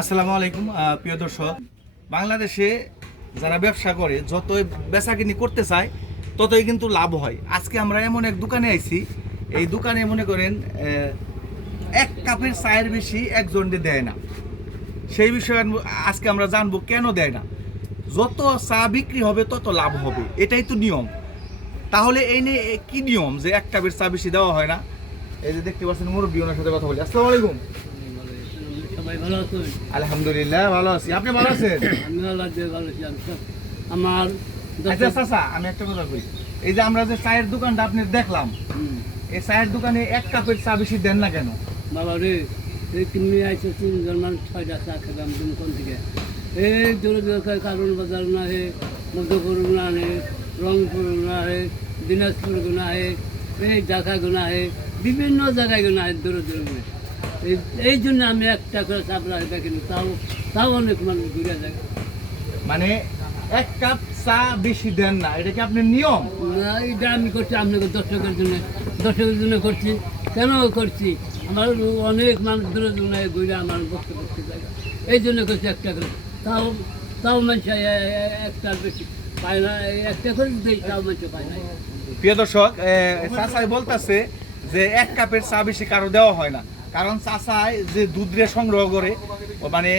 আসসালামু আলাইকুম প্রিয় দর্শক, বাংলাদেশে যারা ব্যবসা করে যতই বেচাকিনি করতে চায় ততই কিন্তু লাভ হয়। আজকে আমরা এমন এক দোকানে আইছি, এই দোকানে মনে করেন এক কাপের চায়ের বেশি একজনকে দেয় না। সেই বিষয়ে আজকে আমরা জানবো কেন দেয় না। যত চা বিক্রি হবে তত লাভ হবে, এটাই তো নিয়ম। তাহলে এই নিয়ে কি নিয়ম যে এক কাপের চা বেশি দেওয়া হয় না? এই যে দেখতে পাচ্ছেন মুরব্বী, ওনার সাথে কথা বলি। আসসালামু আলাইকুম। সবাই ভালো আছেন? আলহামদুলিল্লাহ ভালো আছি, আপনি ভালো আছেন? আমি ভালো আছি, ভালো আছি। আমার আচ্ছা চাচা, আমি একটা কথা কই, এই যে আমরা যে চায়ের দোকানটা আপনি দেখলাম, এই চায়ের দোকানে এক কাপের চা বেশি দেন না কেন? বাবা রে, এই তুমি আইসো 3 জন 6টা চা খেলাম তুমি কোন থেকে? এই দূরে দূরে কারণ বাজার না হে, মধ্যপুর না হে, রংপুর না হে, দিনাজপুর গুনা হে, এই ঢাকা গুনা হে, বিভিন্ন জায়গায় গুনা হে, দূরে দূরে। এই জন্য আমি একটা করে চাপড়া দেখিনি, তাও অনেক মানুষ ঘুরে যায়। মানে এক কাপ চা বেশি দেন না, এটা কি আপনার নিয়ম? না, এটা আমি করছি আপনাকে দর্শকের জন্য করছি। কেন করছি? আমার অনেক মানুষ দূরে দূরে ঘুরে আমার বক্তব্য করতে জায়গা, এই জন্য করছি একটা করে। তাও মানুষ একটা বেশি পায় না, একটা করে দিই, তাও মানুষ পায় না। প্রিয় দর্শক, চাচাই বলতেছে যে এক কাপের চা বেশি কারো দেওয়া হয় না, কারণ চাচাই যে দুধ রে সংগ্রহ করে, মানে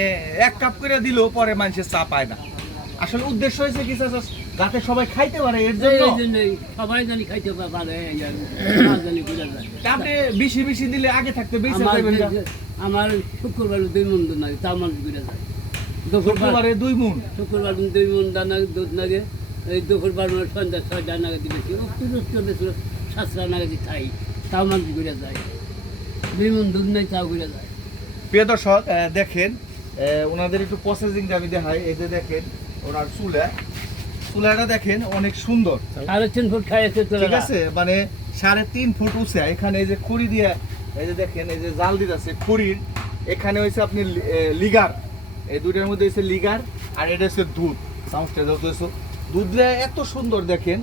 এক কাপ করে দিলেও পরে মানুষের চা পায় না। আসলে উদ্দেশ্য হয়েছে কি চাচা, যাতে সবাই খাইতে পারে, এর জন্য। এই জন্যই সবাই জানি খাইতে পারে, জানি বুঝা যায়। আপনি বেশি বেশি দিলে আগে থাকতে বেশি আমার শুক্রবার 2 মণ দুধ লাগে, তাও মানুষ ঘুরে যায়। শুক্রবারে 2 মণ, শুক্রবার 2 মণ দানা দুধ লাগে। এই দুপুরবার সন্ধ্যা 6টা নাগাদ বেশি, বেশি 7টা নাগাদ খাই, তাও মানুষ ঘুরে যায়। 2 মণ দুধ নেই, তাও ঘুরে যায়। প্রিয় দর্শক, দেখেন ওনাদের একটু প্রসেসিংটা আমি দেখাই। এই যে দেখেন ওনার চুলাটা দেখেন অনেক সুন্দর, 3.5 ফুট খাইছে, ঠিক আছে, মানে 3.5 ফুট উঁচা। এখানে এই যে খড়ি দিয়ে, এই যে দেখেন এই যে জাল দিতেছে খড়ির, এখানে হয়েছে আপনি লিগার, এই দুইটার মধ্যে হচ্ছে লিগার, আর এটা হচ্ছে দুধ। চামচটা যত হচ্ছে দুধটা এত সুন্দর দেখেন,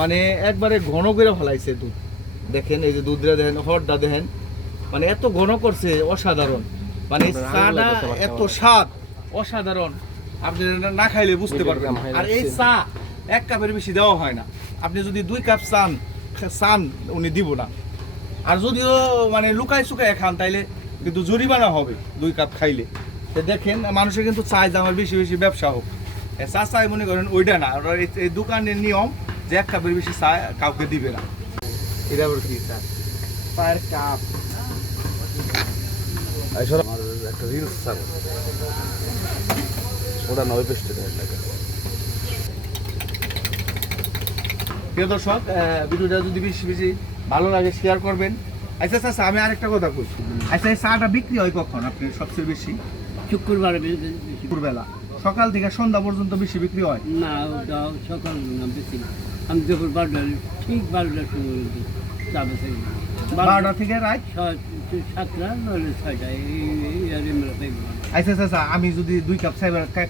মানে একবারে ঘন করে ফেলাইছে দুধ। দেখেন এই যে দুধটা দেখেন, হরটা দেখেন, মানে এত ঘন করছে, অসাধারণ। মানে চাটা এত স্বাদ, অসাধারণ, আপনি না খাইলে বুঝতে পারবেন। আর এই চা এক কাপের বেশি দেওয়া হয় না। আপনি যদি 2 কাপ চান উনি দিব না। আর যদিও মানে লুকাই চুকাই খান তাইলে কিন্তু জরিমানা হবে 2 কাপ খাইলে। তো দেখেন মানুষের কিন্তু চায় যে আমার বেশি বেশি ব্যবসা হোক, চা চাই মনে করেন ওইটা না। এই দোকানের নিয়ম যে 1 কাপের বেশি চা কাউকে দিবে না। এটা আবার কি চা পার কাপ? আমার একটা রিলস ছাড়ো, ওটা 9 পেস্টে টাকা। প্রিয় দর্শক, ভিডিওটা যদি বেশি বেশি ভালো লাগে শেয়ার করবেন। আচ্ছা আচ্ছা, আমি আরেকটা কথা কই। আচ্ছা, এই চাটা বিক্রি হয় কখন আপনি সবচেয়ে বেশি? শুক্রবার দুপুরবেলা, সকাল থেকে সন্ধ্যা পর্যন্ত বেশি বিক্রি হয়? না, সকাল বেশি না, আমি দুপুর 12টা, ঠিক 12টার সময় চা বেশি। 12টা থেকে রাত 7টা নইলে 6টা, আচ্ছা আচ্ছা, আমি যদি 2 কাপ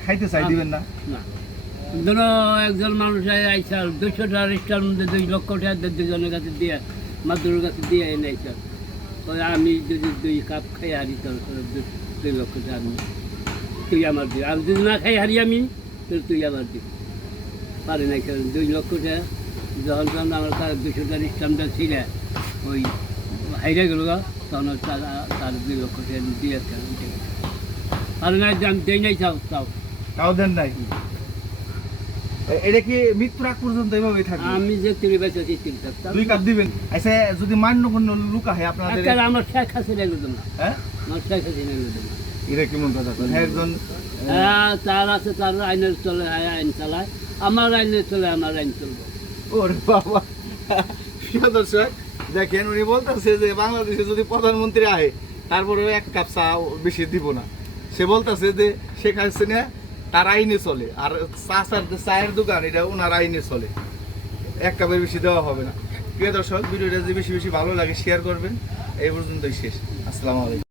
খাইতে চাই দিবেন না? না, ধরো একজন মানুষ আইসা 200টা রিস্টার মধ্যে 2 লক্ষ টাকা 2জনের কাছে দিয়ে, মাদুরের কাছে দিয়ে এনে আইসা, আমি যদি 2 কাপ খাই হারি, তোর 2 লক্ষ টাকা তুই আমার দিবি। আমি যদি না খাই হারি আমি, তুই আমার দিবি। পারে না, কারণ 2 লক্ষ টাকা যখন আমার 200টা রিস্টামটা ছিল, ওই হাইরে গেল, তখন তার 2 লক্ষ টাকা দিয়ে পারে না, আমি দেই নাই, তাও দেন নাই? এটা কি মৃত্যুর আগ পর্যন্ত এভাবেই থাকবে? আমি যে 3 বেচা 3 থাকতাম। 2 কাপ দিবেন? আচ্ছা, যদি মান্য কোনো লুকা হয় আপনাদের? আমার শেখ হাসিনা এগুলো না, হ্যাঁ, আমার শেখ হাসিনা এগুলো না। এটা কেমন কথা? হ্যাঁ, একজন তার আছে, তার আইনের চলে আইন চালায়, আমার আইনের চলে আমার আইন চলবো। ওরে বাবা। প্রিয় দর্শক, দেখেন উনি বলতেছে যে বাংলাদেশে যদি প্রধানমন্ত্রী আহে তারপরে 1 কাপ চা বেশি দিব না। সে বলতেছে যে শেখ হাসিনা তার আইনে চলে, আর চায়ের দোকান এটা ওনার আইনে চলে, 1 কাপের বেশি দেওয়া হবে না। প্রিয় দর্শক, ভিডিওটা যদি বেশি বেশি ভালো লাগে শেয়ার করবেন। এই পর্যন্তই শেষ। আসসালামু আলাইকুম।